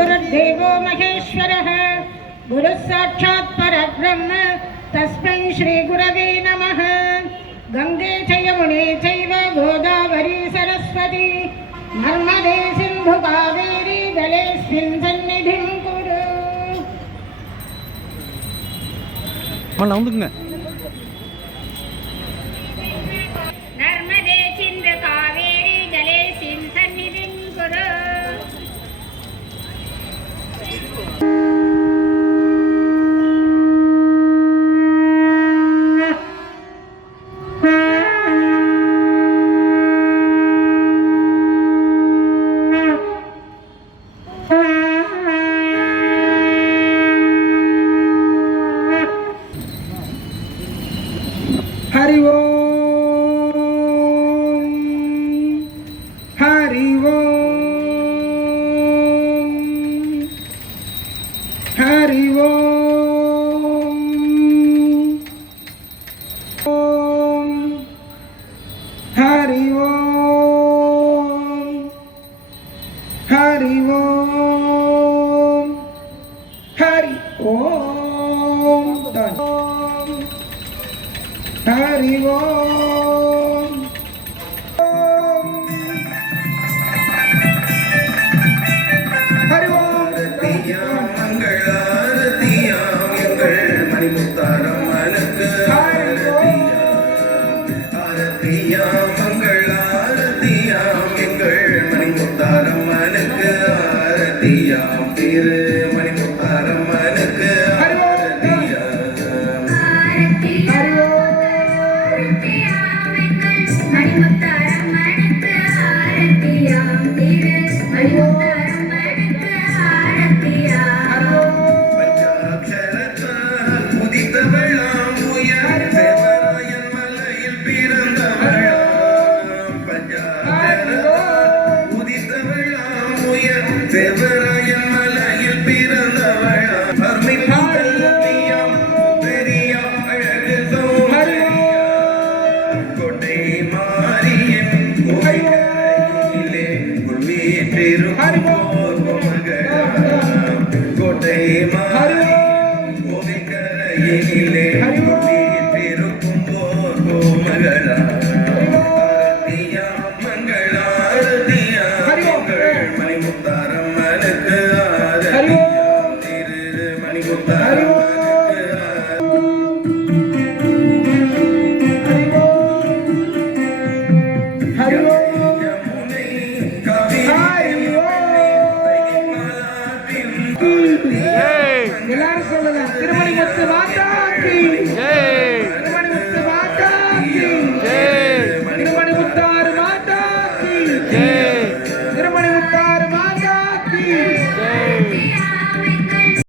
गुरुर्देवो महेश्वरः गुरुः साक्षात् परब्रह्म तस्मै श्री गुरवे नमः। गंगे च यमुने चैव गोदावरी सरस्वती नर्मदे सिन्धु कावेरी जलेऽस्मिन् सन्निधिं कुरु। नर्मदे सिन्धु कावेरी जलेऽस्मिन् सन्निधिं कुरु। हरि ओम हरि ओम हरि ओम ओम हरि ओम हरि ओम हरि ओम हरि ओम हरि ओम मंगलारतियां एंगल मणिमुத்தாரம்மனுக்கு ஆரத்தியாं मंगलारतियां एंगल मणिमुத்தாரம்மனுக்கு ஆரத்தியாं திரு